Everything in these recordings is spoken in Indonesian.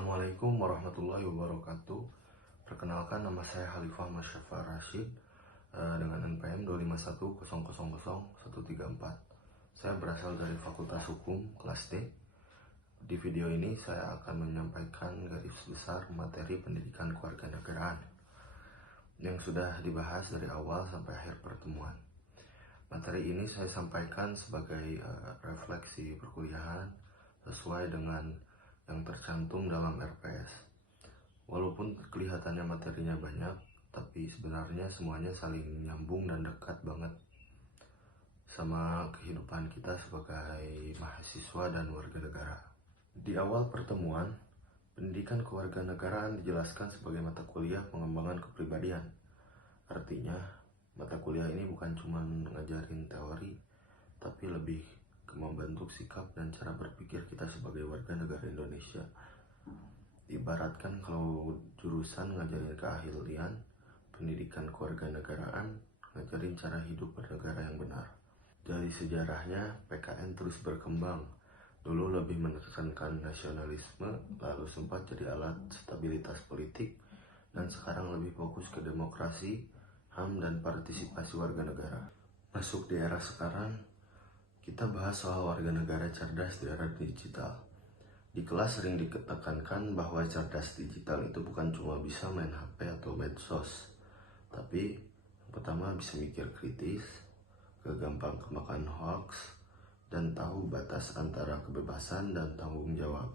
Assalamualaikum warahmatullahi wabarakatuh. Perkenalkan, nama saya Khalifah Masyafa Rashid dengan NPM 251000134. Saya berasal dari Fakultas Hukum kelas D. Di video ini saya akan menyampaikan garis besar materi pendidikan kewarganegaraan yang sudah dibahas dari awal sampai akhir pertemuan. Materi ini saya sampaikan sebagai refleksi perkuliahan sesuai dengan yang tercantum dalam RPS. Walaupun kelihatannya materinya banyak, tapi sebenarnya semuanya saling nyambung dan dekat banget sama kehidupan kita sebagai mahasiswa dan warga negara. Di awal pertemuan, pendidikan kewarganegaraan dijelaskan sebagai mata kuliah pengembangan kepribadian. Artinya, mata kuliah ini bukan cuma ngajarin teori, tapi lebih ke membentuk sikap dan cara berpikir kita sebagai warga negara Indonesia. Ibaratkan kalau jurusan ngajarin keahlian, pendidikan kewarganegaraan ngajarin cara hidup bernegara yang benar. Dari sejarahnya, PKN terus berkembang. Dulu lebih menekankan nasionalisme, lalu sempat jadi alat stabilitas politik, dan sekarang lebih fokus ke demokrasi, HAM, dan partisipasi warga negara. Masuk di era sekarang, kita bahas soal warga negara cerdas di era digital. Di kelas sering ditekankan bahwa cerdas digital itu bukan cuma bisa main HP atau medsos, tapi yang pertama bisa mikir kritis, gampang kemakan hoax, dan tahu batas antara kebebasan dan tanggung jawab.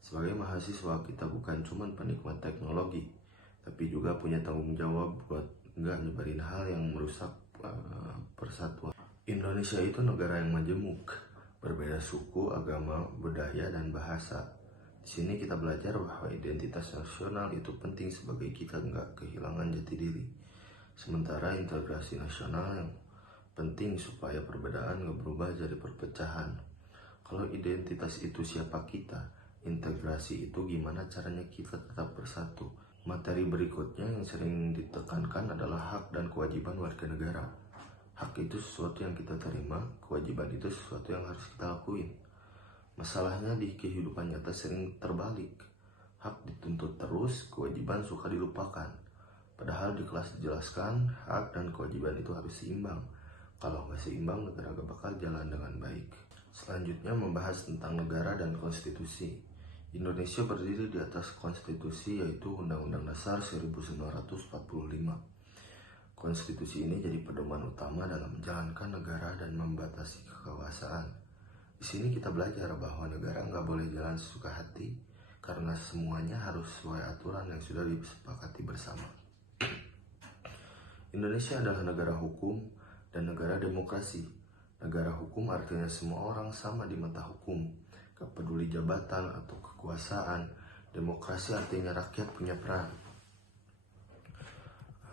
Sebagai mahasiswa, kita bukan cuma penikmat teknologi, tapi juga punya tanggung jawab buat nggak nyebarin hal yang merusak persatuan. Indonesia itu negara yang majemuk, berbeda suku, agama, budaya, dan bahasa. Di sini kita belajar bahwa identitas nasional itu penting sebagai kita nggak kehilangan jati diri. Sementara integrasi nasional yang penting supaya perbedaan nggak berubah jadi perpecahan. Kalau identitas itu siapa kita, integrasi itu gimana caranya kita tetap bersatu. Materi berikutnya yang sering ditekankan adalah hak dan kewajiban warga negara. Hak itu sesuatu yang kita terima, kewajiban itu sesuatu yang harus kita lakuin. Masalahnya di kehidupan nyata sering terbalik. Hak dituntut terus, kewajiban suka dilupakan. Padahal di kelas dijelaskan, hak dan kewajiban itu harus seimbang. Kalau nggak seimbang, negara gak bakal jalan dengan baik. Selanjutnya membahas tentang negara dan konstitusi. Indonesia berdiri di atas konstitusi, yaitu Undang-Undang Dasar 1945. Konstitusi ini jadi pedoman utama dalam menjalankan negara dan membatasi kekuasaan. Di sini kita belajar bahwa negara nggak boleh jalan sesuka hati, karena semuanya harus sesuai aturan yang sudah disepakati bersama. Indonesia adalah negara hukum dan negara demokrasi. Negara hukum artinya semua orang sama di mata hukum, gak peduli jabatan atau kekuasaan. Demokrasi artinya rakyat punya peran.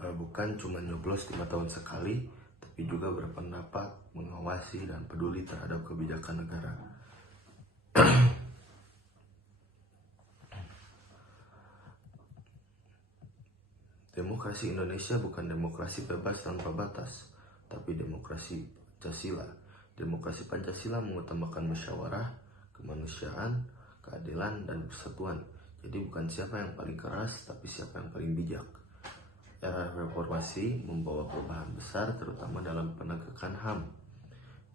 Bukan cuma nyoblos 5 tahun sekali, tapi juga berpendapat, mengawasi, dan peduli terhadap kebijakan negara. Demokrasi Indonesia bukan demokrasi bebas tanpa batas, tapi demokrasi Pancasila. Demokrasi Pancasila mengutamakan musyawarah, kemanusiaan, keadilan, dan persatuan. Jadi bukan siapa yang paling keras, tapi siapa yang paling bijak. Era reformasi membawa perubahan besar terutama dalam penegakan HAM.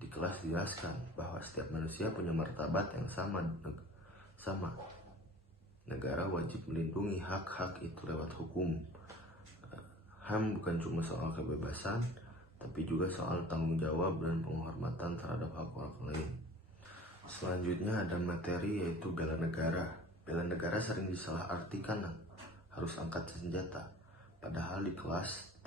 Di kelas dijelaskan bahwa setiap manusia punya martabat yang sama. Negara wajib melindungi hak-hak itu lewat hukum. HAM bukan cuma soal kebebasan, tapi juga soal tanggung jawab dan penghormatan terhadap hak-hak lain. Selanjutnya ada materi yaitu bela negara. Bela negara sering disalahartikan, harus angkat senjata. Padahal di kelas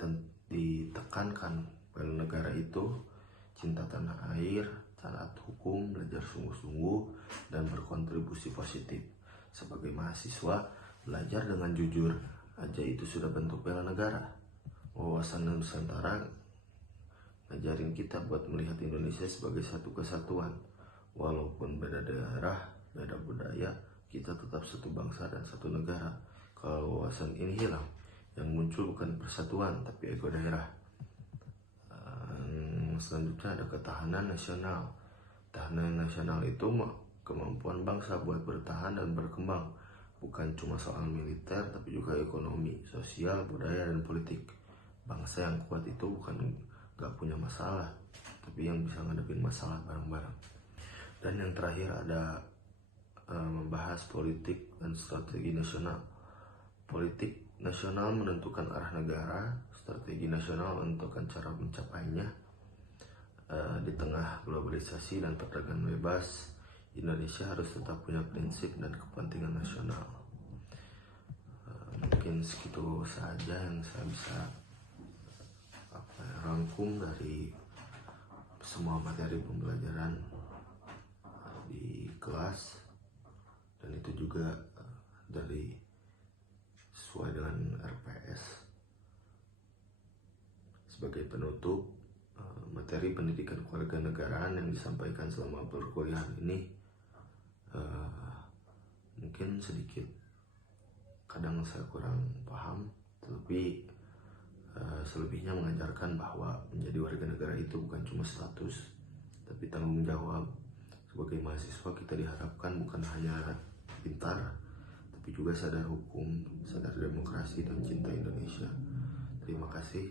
ditekankan bela negara itu cinta tanah air, taat hukum, belajar sungguh-sungguh, dan berkontribusi positif. Sebagai mahasiswa, belajar dengan jujur aja itu sudah bentuk bela negara. Wawasan Nusantara ngajarin kita buat melihat Indonesia sebagai satu kesatuan. Walaupun beda daerah, beda budaya, kita tetap satu bangsa dan satu negara. Kalau wawasan ini hilang, yang muncul bukan persatuan tapi ego daerah. Selanjutnya ada ketahanan nasional. Ketahanan nasional itu kemampuan bangsa buat bertahan dan berkembang. bukan cuma soal militer, tapi juga ekonomi, sosial, budaya, dan politik. Bangsa yang kuat itu bukan gak punya masalah, tapi yang bisa ngadepin masalah bareng-bareng. Dan yang terakhir ada membahas politik dan strategi nasional. Politik nasional menentukan arah negara, strategi nasional menentukan cara mencapainya. Di tengah globalisasi dan perdagangan bebas, Indonesia harus tetap punya prinsip dan kepentingan nasional. Mungkin segitu saja yang saya bisa rangkum dari semua materi pembelajaran di kelas, dan itu juga dari sesuai dengan RPS. Sebagai penutup, materi pendidikan kewarganegaraan yang disampaikan selama perkuliahan ini mungkin sedikit kadang saya kurang paham, tapi selebihnya mengajarkan bahwa menjadi warga negara itu bukan cuma status, tapi tanggung jawab. Sebagai mahasiswa kita diharapkan bukan hanya pintar, tapi juga sadar hukum, sadar demokrasi, dan cinta Indonesia. Terima kasih.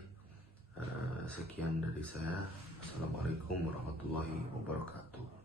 Sekian dari saya. Assalamualaikum warahmatullahi wabarakatuh.